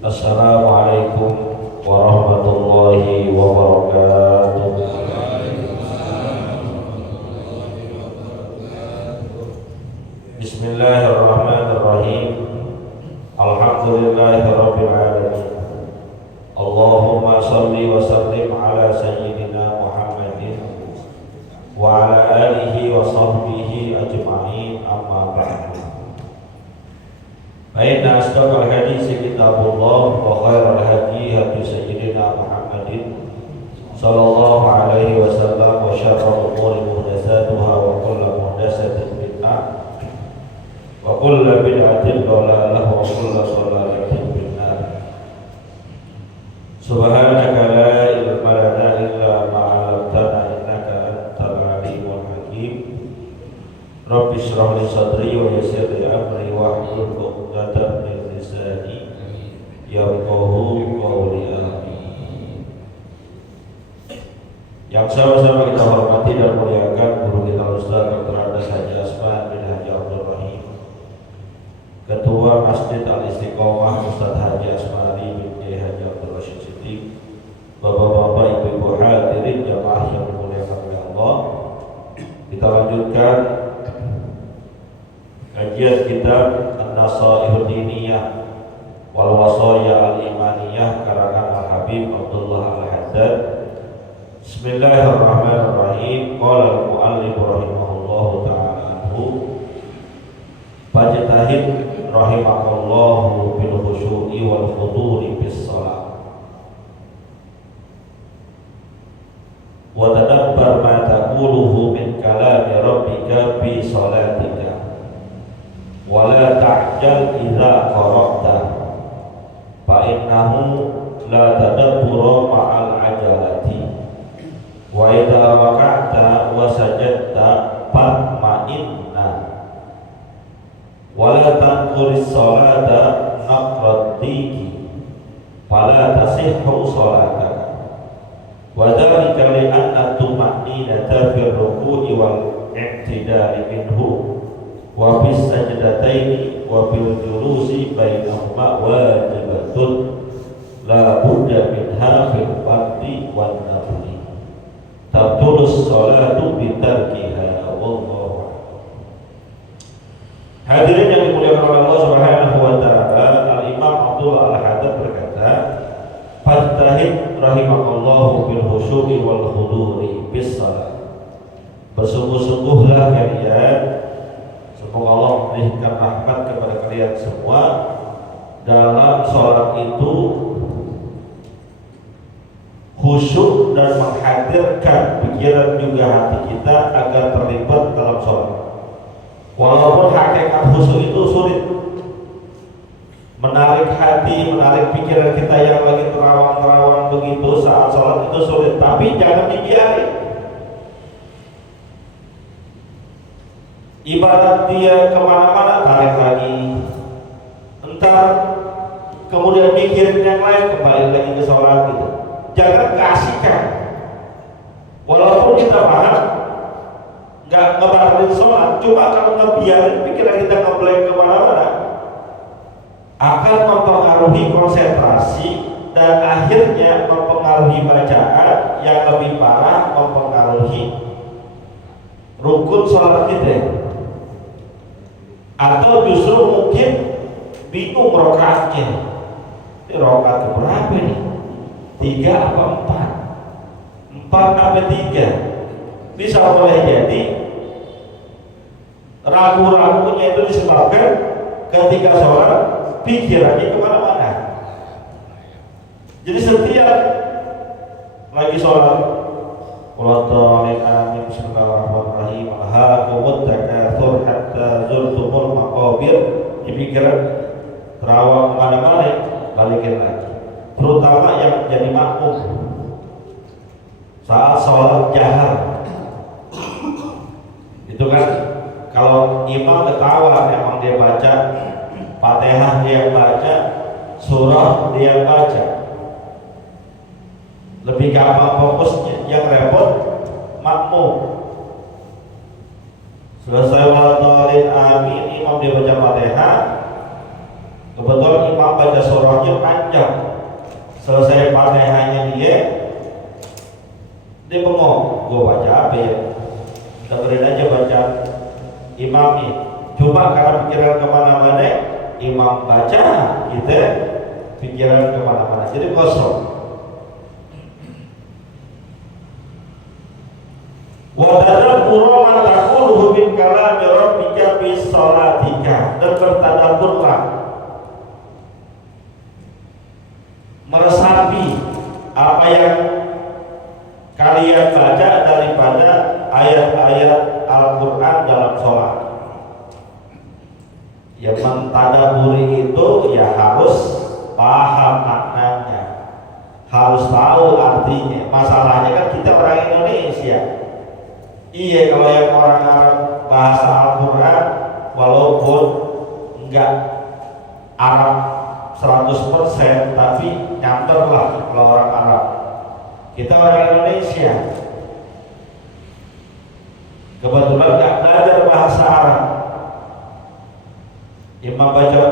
Assalamualaikum warahmatullahi wabarakatuh. Bismillahirrahmanirrahim. Alhamdulillahirabbil alamin. Allahumma shalli wa sallim ala sayyidina Muhammadin wa ala alihi wa sahbihi ajma'in, amma ba'du. Inna asdaqal hadisi kitabullah wa khairal hadi hadi sayyidina Muhammadin sallallahu alaihi wasallam wa syarrul umuri muhdatsatuha wa kullu muhdatsatin bid'ah wa kullu bid'atin dhalalah wa kullu dhalalatin finnar. Subhanaka la ilma lana illa ma 'allamtana innaka antal alimul hakim. Rabbi shrah li sadri wa yassir li amri wahlul 'uqdatam min lisani yafqahu qawli. Amin. Yang sama-sama kita hormati dan muliakan guru kita Ustaz Dr. Andes Haji Asman bin Haji Abdul Rahim, Ketua Masjid Al-Istiqomah Ustaz Haji Asmari bin Haji Abdul Rashid Siddiq, Bapak-bapak, ibu-ibu hadirin jamaah yang dimuliakan oleh Allah. Kita lanjutkan kajian kitab An-Nasaihud Diniyah wal Wasaya Al-Imaniyah karangan Al-Habib Abdullah Al-Haddad. Bismillahirrahmanirrahim. Qala al-mu'allif rahimahullahu ta'ala anhu, fajtahid rahimakallahu bil khusyu'i wal khuduri bis shalah wa tadabbar ma taquluhu min kalami rabbika fi salatika wa la ta'jal idza qara'ta fa innahu la tadabbura ma'al ajalati wa idza waqa'ta wa sajadta fatma'inna wa la tanquris salata naqrat diki fala tasihhu salataka wa dzalika li anna tuma'ninata fi ruku'i wal i'tidali minhu wa bis sajdataini wa bil julusi bainahuma wajibatun la budda minha fil fardhi wan nafli tabtulus sholatu bitarkiha wallahu. Hadirin yang dimuliakan oleh Allah Subhanahu wa taala, Al-Imam Abdul Al-Haddad berkata, fajtahid rahimakallahu bil khusyu'i wal khuduri bis shalah. Bersungguh-sungguhlah kalian, semoga Allah memberikan rahmat kepada kalian semua, dalam sholat itu khusyuk dan menghadirkan pikiran juga hati kita agar terlibat dalam sholat. Walaupun hakikat khusyuk itu sulit, menarik hati, menarik pikiran kita yang lagi terawang-terawang begitu saat sholat itu sulit, tapi jangan dibiarkan. Ibarat dia kemana-mana, tarik lagi, entar kemudian mikirin yang lain, kembali lagi ke sholat gitu. Jangan keasikan. Walaupun kita paham nggak ngebatalin sholat, cuma kalau ngebiarin pikiran kita ngeblank kemana-mana, akan mempengaruhi konsentrasi dan akhirnya mempengaruhi bacaan, yang lebih parah mempengaruhi rukun sholat kita. Atau justru mungkin bingung rokaatnya, ini rokaat berapa nih? 3 apa 4? 4 apa 3? Bisa boleh jadi ragu-ragunya itu disebabkan ketika sholat pikirannya kemana-mana. Jadi setiap lagi sholat, amin, bismillahirrahmanirrahim, alhaakumut takatsur hatta zurtumul maqabir, di pikiran terawang kemana-mana, balikin lagi. Terutama yang jadi makmum saat sholat jahar itu kan, kalau imam ketawa emang dia baca Fatihah, dia baca surah, dia baca, lebih gampang fokusnya. Yang repot makmum. Selesai waladhalin amin, imam dia baca Fatihah, kebetulan imam baca surahnya panjang, jam. Selesai Fatihahnya dia bengong, gue baca apa ya? Dengerin aja baca imamnya. Cuma karena pikiran kemana-mana, imam baca, kita pikiran kemana-mana, jadi kosong. Wadadabbura ma taquluhu min kalami rabbika fi shalatika, dan bertadabburlah, meresapi apa yang kalian baca daripada ayat-ayat Al-Quran dalam sholat. Yang mentadaburi itu ya harus paham maknanya, harus tahu artinya. Masalahnya kan kita orang Indonesia. Iya, kalau yang orang Arab bahasa Al-Quran walaupun enggak Arab 100%, tapi nyamper lah kalau orang Arab. Kita orang Indonesia kebetulan enggak belajar bahasa Arab. Imam baca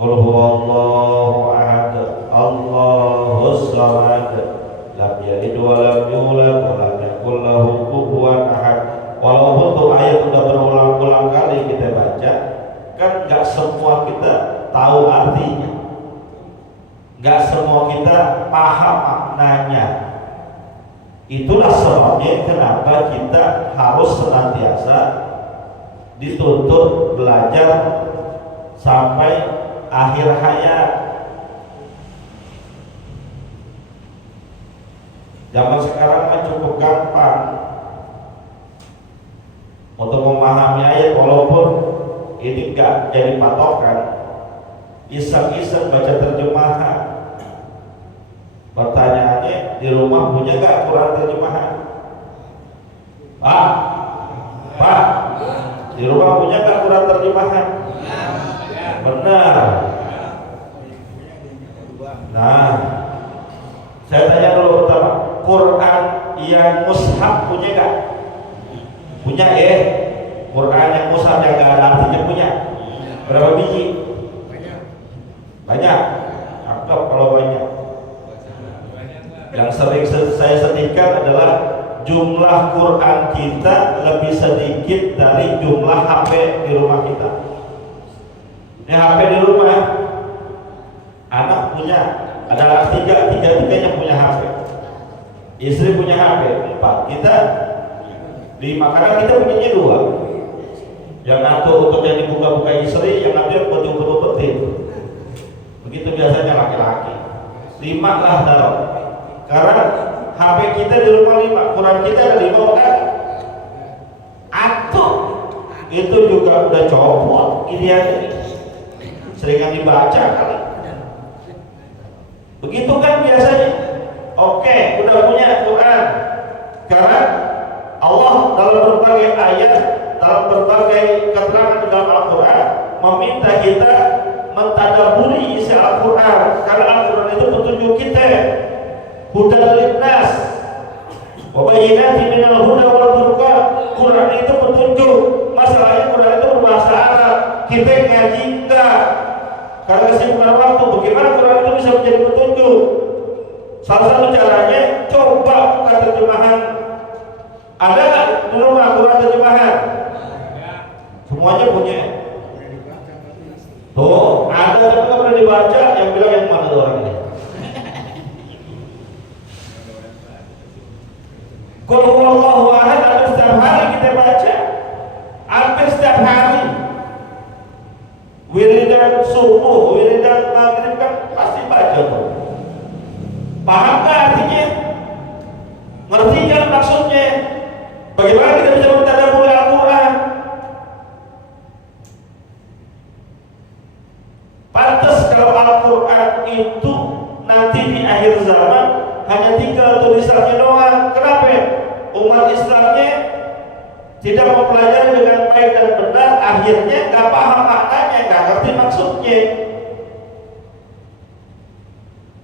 Qul huwallahu ahad Allahus samad lam yalid wa lam yulad wa lam yakul lahu kufuwan ahad. Walaupun tuh ayat udah berulang-ulang kali kita baca, kan nggak semua kita tahu artinya, nggak semua kita paham maknanya. Itulah sebabnya kenapa kita harus senantiasa dituntut belajar sampai akhir hayat. Zaman sekarang kan cukup gampang untuk memahami ayat, walaupun ini enggak jadi patokan. Iseng-iseng baca terjemahan. Pertanyaannya, di rumah punya enggak Quran terjemahan? Pak, di rumah punya enggak Quran terjemahan? Benar. Nah, saya tanya dulu pertama, Quran yang mushaf punya enggak? Punya ya. Quran yang mushaf yang enggak ada artinya punya? Berapa biji? Banyak. Anggap kalau banyak. Yang sering saya sedihkan adalah jumlah Quran kita lebih sedikit dari jumlah HP di rumah kita. Ini HP di rumah, anak punya, ada anak tiga-tiganya punya HP, istri punya HP 4, kita 5, karena kita punyanya 2. Yang satu untuk yang dibuka-buka istri, yang satu yang betul-betul penting. Begitu biasanya laki-laki. 5 lah dalam. Karena HP kita di rumah 5, Quran kita ada 5 kan? Atau itu juga udah copot ini aja nih. Seringan dibaca kali. Begitu kan biasanya. Oke, udah punya Quran. Karena Allah dalam berbagai ayat, dalam berbagai keterangan di dalam Al-Quran meminta kita mentadaburi isi Al-Quran, karena Al-Quran itu petunjuk kita. Hudan linnas wa bayyinatin minal huda wal furqan. Quran itu petunjuk. Masalahnya Quran itu berbahasa Arab, kita ngaji enggak. Karena kesibukan waktu, bagaimana Quran itu bisa menjadi petunjuk? Salah satu caranya, coba buka terjemahan. Ada nggak di rumah Quran terjemahan? Semuanya punya. Tuh, ada tapi nggak pernah dibaca. Yang bilang yang mana tuh orang ini? Qul huwallahu ahad, hampir setiap hari kita baca, hampir setiap hari. Wiridan subuh, wiridan maghrib kan pasti baca tuh. Paham gak artinya? Ngerti kan maksudnya? Bagaimana kita bisa mentadaburi Al-Quran? Pantas kalau Al-Quran itu nanti di akhir zaman hanya tinggal tulisannya doang. Kenapa? Umat Islamnya tidak mempelajari dengan baik dan benar, akhirnya gak paham maknanya, gak ngerti maksudnya.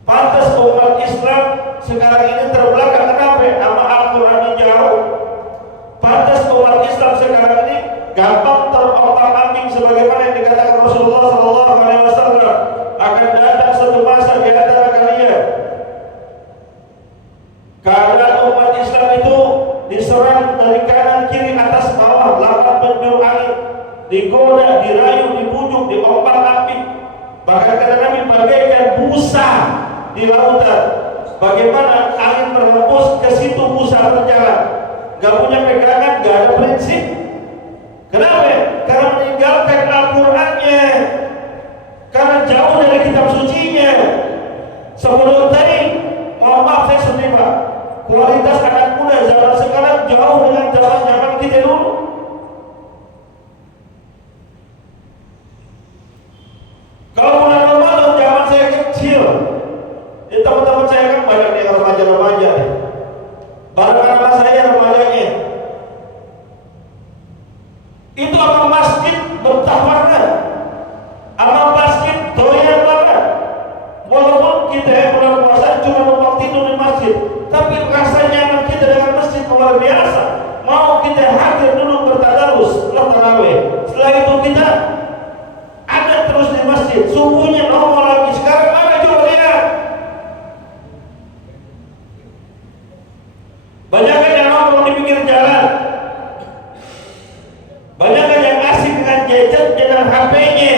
Pantas umat Islam sekarang ini terbelakang. Kenapa? Sama Al-Quran jauh. Pantas umat Islam sekarang ini gampang terombang-ambing, sebagaimana yang dikatakan Rasulullah SAW, akan datang satu masa Bahkan kata Nabi bagaikan busa di lautan. Bagaimana angin berhembus ke situ busa berjalan. Gak punya pegangan, gak ada prinsip. Kenapa? Karena meninggalkan Al-Qur'annya. Karena jauh dari kitab sucinya. Sebelum tadi, mohon maaf saya sedih Pak, kualitas anak muda zaman sekarang jauh dengan zaman kita dulu. Kalau bulan Ramadan zaman saya kecil, teman-teman saya kan banyak nih remaja-remaja nih. Barang anak saya remajanya. Itu apa masjid betah banget. Apa masjid doyan banget. Walaupun kita yang bulan puasa cuma numpang tidur di masjid, tapi rasa nyaman kita dengan masjid luar biasa. Mau kita hadir duduk bertadarus setelah tarawih. Setelah itu kita ada terus di masjid. Subuhnya nongol lagi. Sekarang mana coba lihat. Banyak yang nongkrong di pinggir jalan. Banyak yang asik dengan gadget dan HP-nya.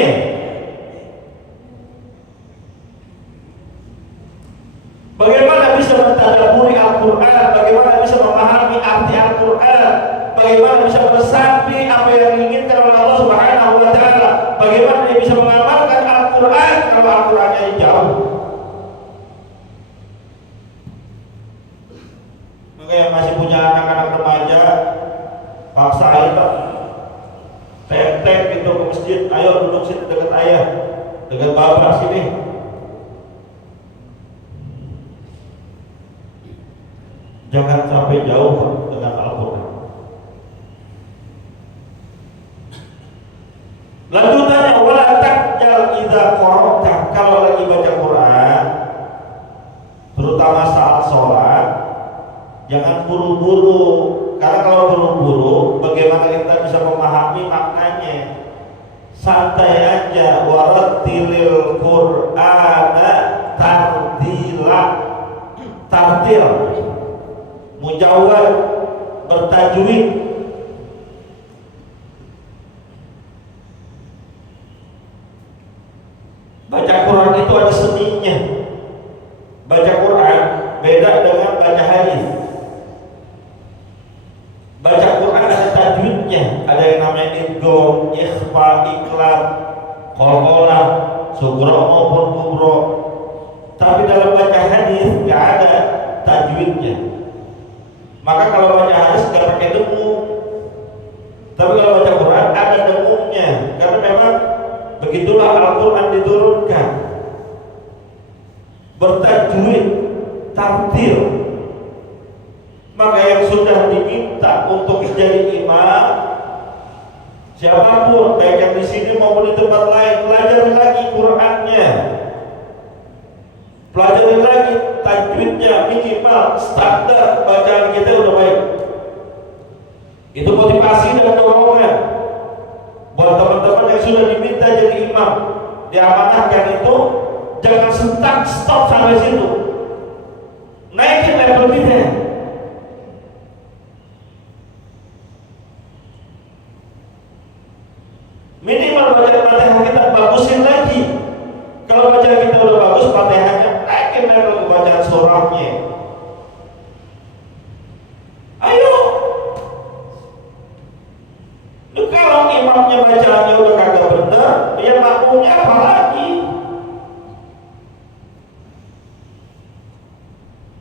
Bagaimana bisa mentadabburi Al-Quran? Bagaimana bisa memahami arti Al-Quran? Bagaimana bisa meresapi apa yang diinginkan oleh Allah Subhanahu wa Ta'ala? Bagaimana dia bisa mengamalkan Al-Quran kalau Al-Qurannya jauh? Maka yang masih punya anak-anak remaja, paksain Pak, tek gitu ke masjid. Ayo duduk sini dekat ayah, dekat bapak sini. Jangan sampai jauh dengan Al-Quran. Lanjutannya, wala takjal idza qara'ta. Kalau lagi baca Quran, terutama saat sholat, jangan buru-buru. Karena kalau buru-buru, bagaimana kita bisa memahami maknanya? Santai aja. Warattilil Qur'ana tartila. Tartil, mujawwad, bertajwid. Baca Quran itu ada seninya. Baca Quran beda dengan baca hadis. Baca Quran ada tajwidnya, ada yang namanya idgham, ikhfa, iqlab, qalqalah, sughra maupun kubra. Tapi dalam baca hadis nggak ada tajwidnya. Maka kalau baca hadis nggak pakai dengung. Tapi kalau baca Quran ada dengungnya, karena memang begitulah Al-Quran diturunkan. Bertajwid, tartil. Maka yang sudah diminta untuk jadi imam, siapapun, baik yang di sini maupun di tempat lain, pelajari lagi Qurannya, pelajari lagi tajwidnya, minimal standar bacaan kita udah baik. Itu motivasi dan dorongan buat teman-teman yang sudah diminta jadi imam, diamanahkan itu, jangan stop sampai situ, naikin level kita. Minimal bacaan Fatihah kita bagusin lagi. Kalau bacaan kita udah bagus, Fatihahnya naikin level ke bacaan surahnya. Ayo. Duh, kalau imamnya bacaannya udah kagak bener, ya makmumnya apa lagi?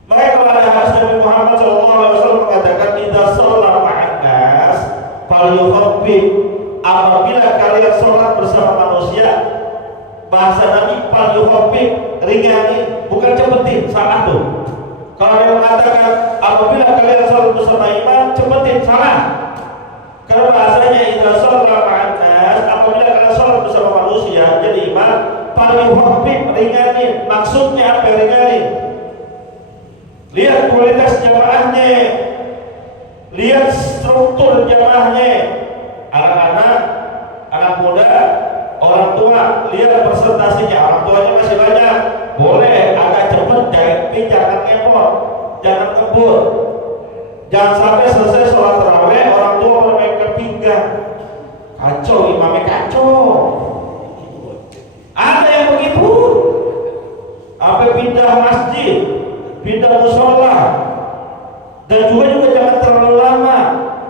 Makanya kalau ada hadis Nabi Muhammad SAW mengatakan, idza shalla ma'an nas falyukhaffif. Apabila kalian sholat bersama manusia, bahasa Nabi falyukhaffif, ringani, bukan cepetin, salah tuh. Kalau yang mengatakan apabila kalian sholat bersama imam, cepetin, salah. Karena bahasanya idza shalla ma'an nas, apabila kalian sholat bersama manusia, jadi imam, falyukhaffif, ringani. Maksudnya apa ringani? Lihat kualitas jamaahnya, lihat struktur jamaahnya. Anak-anak, anak muda, orang tua, lihat presentasinya. Orang tuanya masih banyak, boleh agak cepat, tapi jangan ngepot, jangan ngebut. Jangan sampai selesai sholat tarawih orang tua bermain ke pinggang, kacau, imamnya kacau. Ada yang begitu. masjid, pindah musola, dan juga jangan terlalu lama.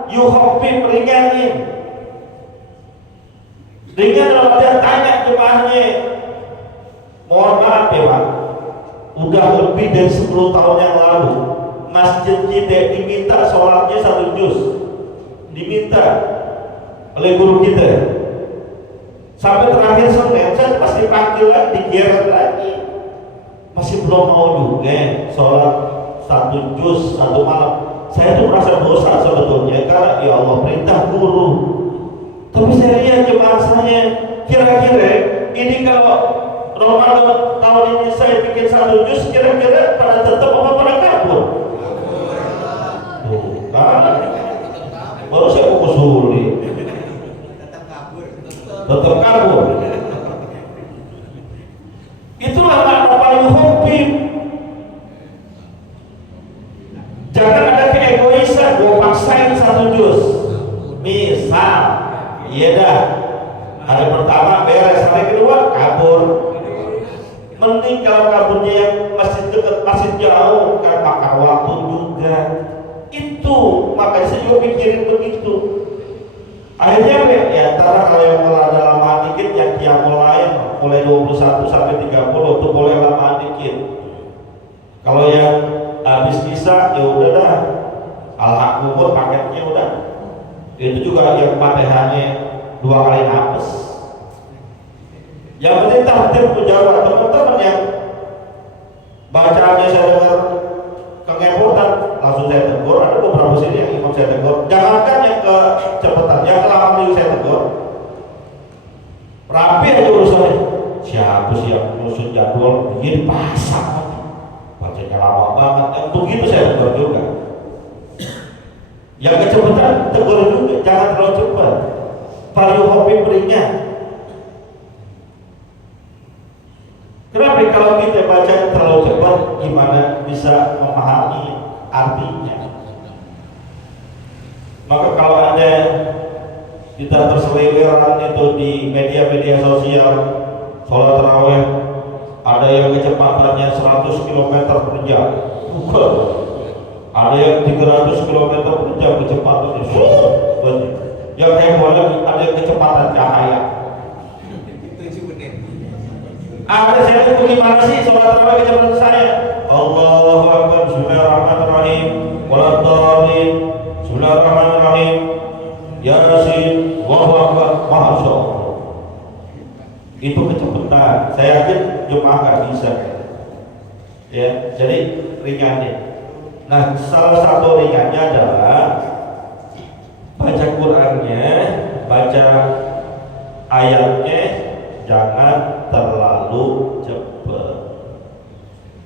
Yukhafif, ringanin. Ringan dalam artian tanya jemaahnya, mohon maaf ya Pak, udah lebih dari 10 tahun yang lalu masjid kita diminta sholatnya 1 juz, diminta oleh guru kita. Sampai terakhir Senin saya pasti panggil lagi, digeret lagi, masih belum mau juga sholat 1 juz 1 malam. Saya tuh merasa dosa sebetulnya, karena ya Allah perintah guru. Tapi saya lihat jemaah saya, kira-kira ini kalau Ramadan tahun ini saya bikin 1 juz, kira-kira pada tetap apa pada kabur? Tuh kan, baru saya mau usuli, tetap kabur. Itulah makna paling hobi. Jangan ada keegoisan, gue paksain 1 juz. Misal, iya dah, hari pertama beres, hari kedua kabur. Mending kalau kaburnya yang masih dekat, masih jauh, kan makan waktu juga. Itu makanya saya juga pikirin begitu. Akhirnya ya antara kalau yang mulai lama dikit, yang mulai 21 sampai 30 itu boleh lama dikit. Kalau yang habis bisa ya udah dah, al-haq kubur paketnya udah. Itu juga yang Fatihahnya 2 kali nafas. Yang penting tahdir menjawab. Teman-teman yang bacaannya saya dengar kengepotan, langsung saya tegur. Ada beberapa sini yang imam saya tegur. Jangankan yang kecepatan, yang kelamaan juga saya tegur. Rapi aja urusannya. Siapa sih yang nyusun jadwal begini pasang? Bacanya lama banget. Yang begitu saya tegur juga. Yang kecepatan tegur juga, jangan terlalu cepat. Paling hobi berinya. Kenapa kalau kita baca terlalu cepat, gimana bisa memahami artinya? Maka kalau ada kita berseliweran itu di media-media sosial, sholat tarawih, ada yang kecepatannya 100 km per jam, bukan? Ada yang 300 km per jam kecepatannya, yang heboh lagi ada yang kecepatan cahaya. Ada saya itu gimana sih sholat tarawih kecepatan saya? Allahu Akbar, Bismillahirrahmanirrahim, Waladhdallin, Bismillahirrahmanirrahim, Yasin, Allahu Akbar, Masya Allah. Itu kecepatan. Saya yakin jemaah nggak bisa. Ya, jadi ringannya. Nah, salah satu ringannya adalah baca Qur'annya, baca ayatnya jangan terlalu cepat.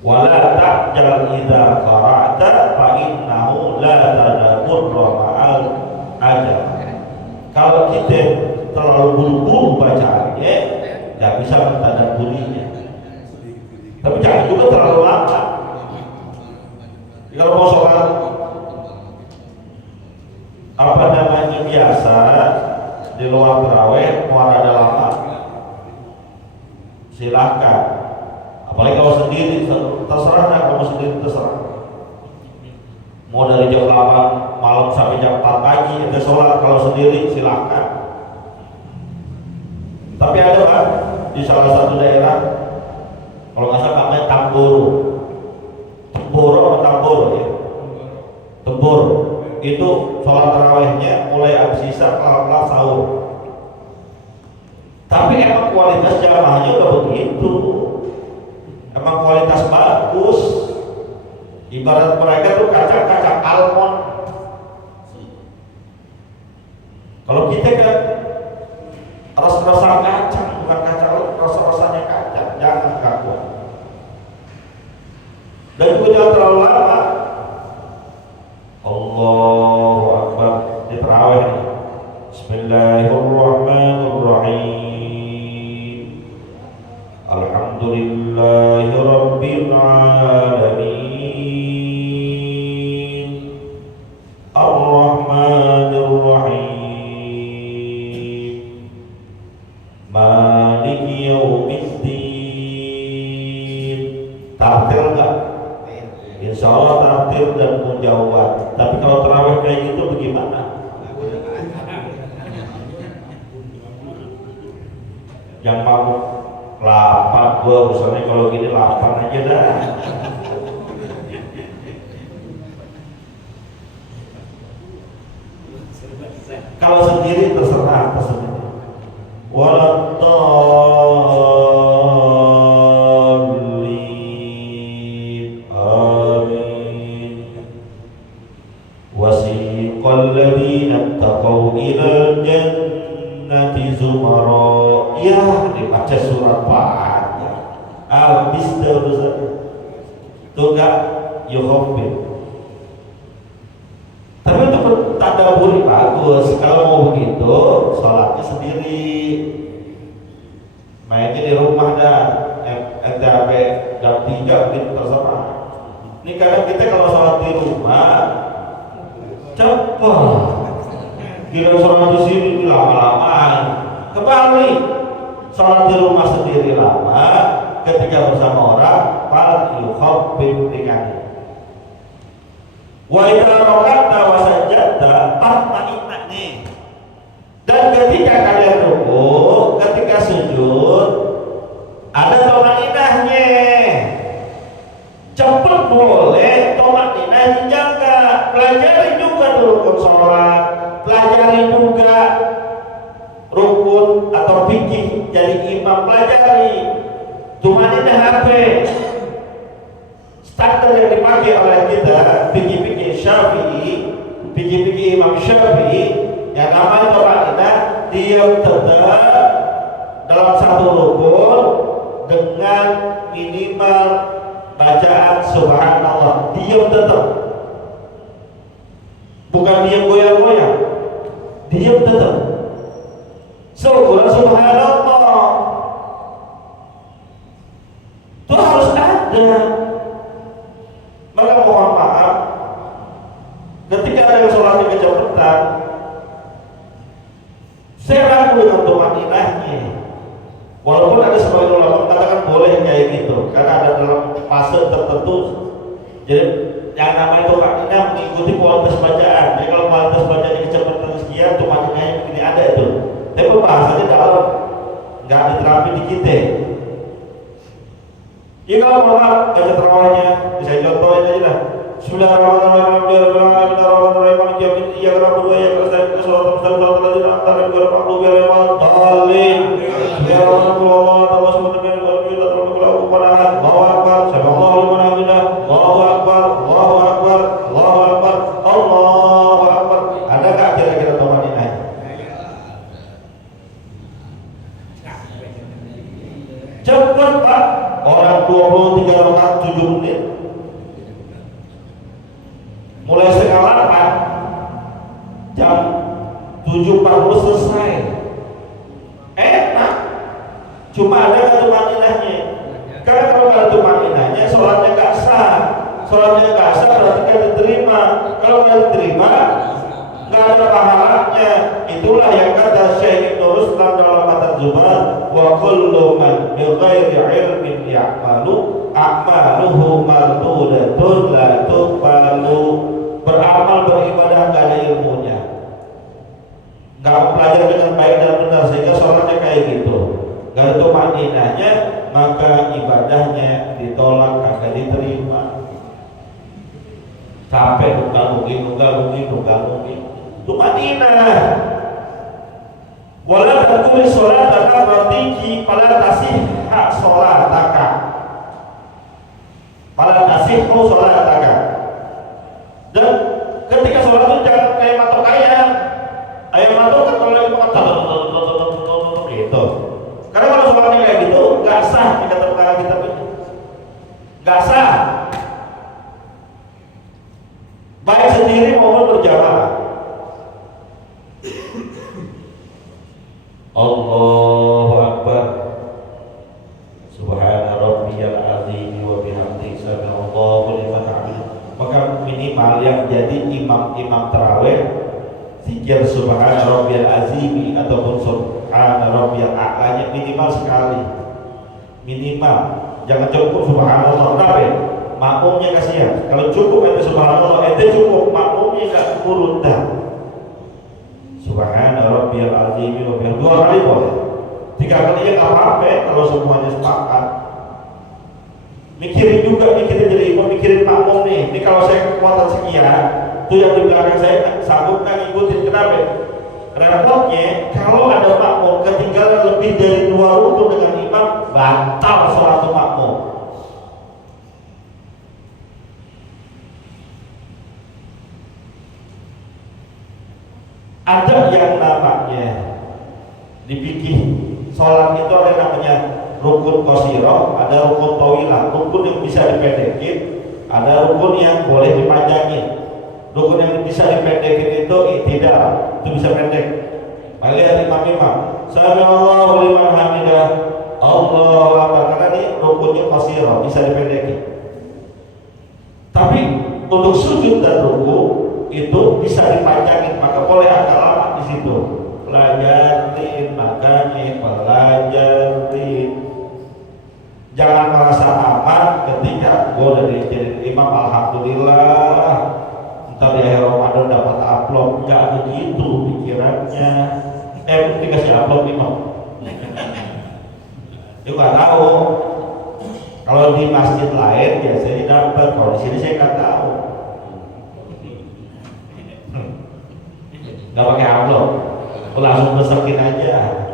Wala ta'jal idza qara'ta fa innahu la tadabbur ma'al ajab. Kalau kita terlalu buru-buru bacaannya, nggak bisa mentadabburinya. Tapi jangan juga terlalu lama. Kalau mau sholat apa namanya biasa di luar tarawih mau ada lama, silahkan. Apalagi kalau sendiri, terserah dah. Kalau sendiri terserah. Mau dari jam 8 malam sampai jam 4 pagi kita sholat, kalau sendiri silahkan. Tapi ada Pak di salah satu daerah, kalau nggak salah namanya Temboro atau Tamboro ya. Temboro itu sholat tarawihnya mulai habis isya kelar sahur. Tapi emang kualitas jamaahnya udah begitu. Emang kualitas bagus. Ibarat mereka tuh kacang-kacang almond. Kalau kita kan rasa-rasa kacang, bukan kacang, rasa-rasanya kacang, jangan kaku. Dan juga jangan terlalu lama. Allahu Akbar di tarawih ini. Bismillahirrahmanirrahim. Alhamdulillahirabbil alamin. Ar-Rahmanir Rahim. Maliki yaumiddin. Tartil enggak? insya Allah tartil dan mujawab. Tapi kalau tarawih kayak gitu bagaimana? Yang mau lapan gua misalnya kalau gini lapan aja dah. Kalau sendiri terserah tersendiri. Waladhdallin. Amin. Wasiqal ladzina taqaw ilal jannati zumara. Ya, dibaca surat Fatihah. Habis terus. Tuh enggak yukhafif. Tapi untuk tadabbur bagus. Kalau mau begitu, sholatnya sendiri. Mainnya di rumah dah. NTAP jam 3 mungkin terserah. Ini kadang kita kalau sholat di rumah cepet. Kira sholat di sini lama-lamaan. Kebalik, sholat di rumah sendiri lama. Ketika bersama orang, fal yukhaffif ringan. Wa idza raka'ta wa sajadta fatma'inna nih. Dan ketika kalian rukuk, ketika sujud, ada tomaninahnya. Cepat boleh, tomaninah dijaga. Pelajari juga rukun sholat, pelajari juga rukun atau fikih jadi imam, pelajari. Tomaninah HP. Standar yang dipakai oleh kita fikih-fikih Syafi'i, fikih-fikih Imam Syafi'i yang namanya tomaninah, dia tetap dalam satu rukun dengan minimal bacaan subhanallah. Dia tetap, bukan dia goyang-goyang, dia tetap subhanallah. Itu harus ada. Maka mohon maaf, ketika ada yang sholatnya kecepatan, saya ragu dengan tomaninahnya. Walaupun ada sebagian ulama mengatakan boleh kayak gitu, karena ada dalam fase tertentu. Jadi yang namanya tomaninah mengikuti kualitas bacaan. Jadi kalau kualitas bacaannya kecepatan sekian, tomaninahnya begini ada itu. Tapi bahasanya dalam, nggak diterapin di kita. Ya kalau maaf baca terawihnya, bisa contohin aja lah. Bismillahirrahmanirrahim. Bismillahirrahmanirrahim. Maliki yaumiddin. Iyyaka na'budu wa iyyaka nasta'in. Shiratal mustaqim. Shiratal ladzina an'amta 'alaihim ghairil maghdubi 'alaihim waladdallin. Bismillahirrahmanirrahim. Allahu akbar. Sami'allahu liman hamidah. Allahu akbar. Allahu akbar. Allahu akbar. Allahu akbar. Ada enggak kira-kira tomaninah? Cepat Pak. Orang 23 rakaat 7 menit. Mulai setengah 8 jam 7.40 selesai. Enak. Cuma ada nggak tumaninahnya? Karena kalau nggak ada tumaninahnya, sholatnya nggak sah. Sholatnya nggak sah berarti nggak diterima. Kalau nggak diterima, nggak ada pahalanya. Itulah yang kata Syekh Ibnu Rustam dalam At-Tarjuman, wa kullu man bi ghairi ilmin ya'malu a'maluhu mardudatun la tuqbalu. Beramal beribadah nggak ada ilmunya, nggak belajar dengan baik dan benar, sehingga sholatnya kayak gitu, nggak ada tumaninahnya, maka ibadahnya ditolak, kagak diterima. Capek nunggal-nunggi tumaninah. Wala takuli sholataka ratiki fala tasihha sholataka. Fala tasihhu sholataka. Dan ketika sholat itu jangan kayak matok ayam. Ayam matok kan kalau lagi makan gitu. Karena kalau sholatnya kayak gitu nggak sah di kata perkara kita, nggak sah. Baik sendiri maupun berjamaah. Allahu Akbar. Subhana rabbiyal azim wa bihamdihi sami'allahu liman hamidah. Maka minimal yang jadi imam tarawih zikir subhana rabbiyal azim ataupun subhana rabbiyal a'lanya minimal sekali. Minimal. Jangan cukup subhanallah. Kenapa ya? makmumnya kasihan. Kalau cukup itu subhanallah, itu cukup, makmumnya nggak kurun dah. Subhana rabbiyal azim wa bihamdihi, 2 kali boleh. 3 kali ya nggak apa-apa kalau semuanya sepakat. Mikirin juga, mikirin jadi imam, mikirin makmum nih. Ini kalau saya kekuatan sekian, tuh yang di belakang saya sanggup nggak ngikutin. Kenapa? Repotnya kalau ada makmum ketinggalan lebih dari 2 rukun dengan imam, batal sholat makmum. Ada yang namanya di fikih sholat itu ada namanya rukun qasirah, ada rukun tawilah, rukun yang bisa dipendekin, ada rukun yang boleh dipanjangin. Rukun yang bisa dipendekin itu i'tidal, itu bisa pendek. Lihat imam-imam, sami'allahu liman hamidah, Allahu akbar, karena ini rukunnya qasirah, bisa dipendekin. Tapi untuk sujud dan ruku itu bisa dipanjangin, maka boleh agak lama di situ. Pelajarin, makanya pelajarin. Jangan merasa aman ketika gue udah jadi imam, alhamdulillah, ntar di akhir Ramadan dapat amplop. Nggak begitu pikirannya. Dikasih amplop imam. Dia nggak tahu. Kalau di masjid lain biasanya dapat, kalau di sini saya nggak tahu. Nggak pakai amplop, langsung beserkin aja.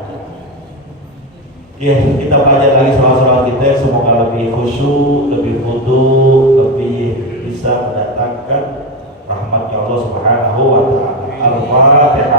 Ya, kita belajar lagi soal-soal kita, semoga lebih khusyuk, lebih khudu, lebih bisa mendatangkan rahmatnya Allah Subhanahu wa ta'ala. Al-Fatihah.